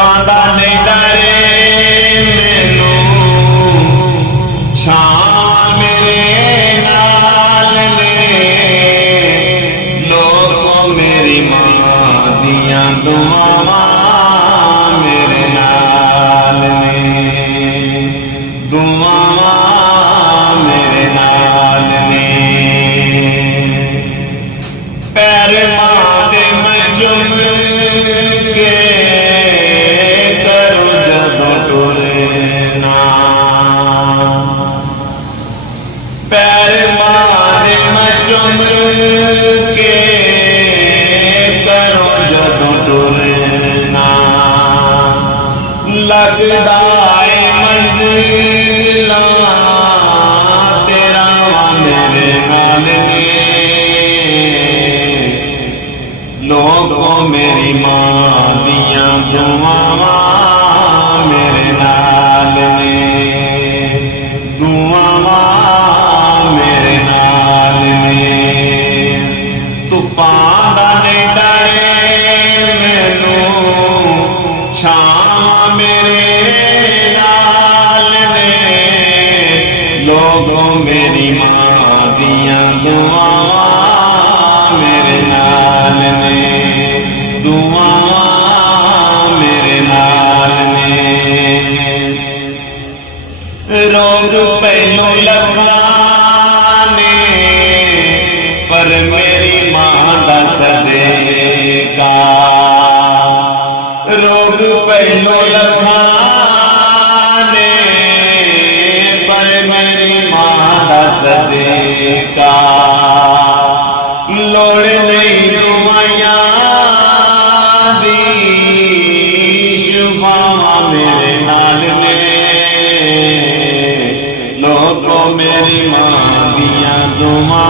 पांदा नहीं डरे मैनू छां मेरे नाल ने लोगों मेरी मां दियां दुआवां मेरे नाल ने दुआवां मेरे नाल ने पैर मां दे मैं चुम के करूं जदों टुरना पैर मां दे मैं चुम के करूं जदों टुरना लगदा है मंजिला तेरा मेरे नाल ने लोगों मेरी मां दियां दुआवां मेरे नाल ने दुआवां मेरे नाल ने धुप्पां दा नहीं डरे मैनू छां मेरे नाल ने लोगों मेरी मां दियां दुआवां मेरे नाल ने दुआवां मेरे नाल ने रोग पहलो लगा ने पर मेरी मां दा सदेका रोग पहलो लगा ने पर मेरी मां दा सदेका लोड़ नहीं दुआयां दी शुभावां मेरे नाल ने लोगों मेरी मां दियां दुआवां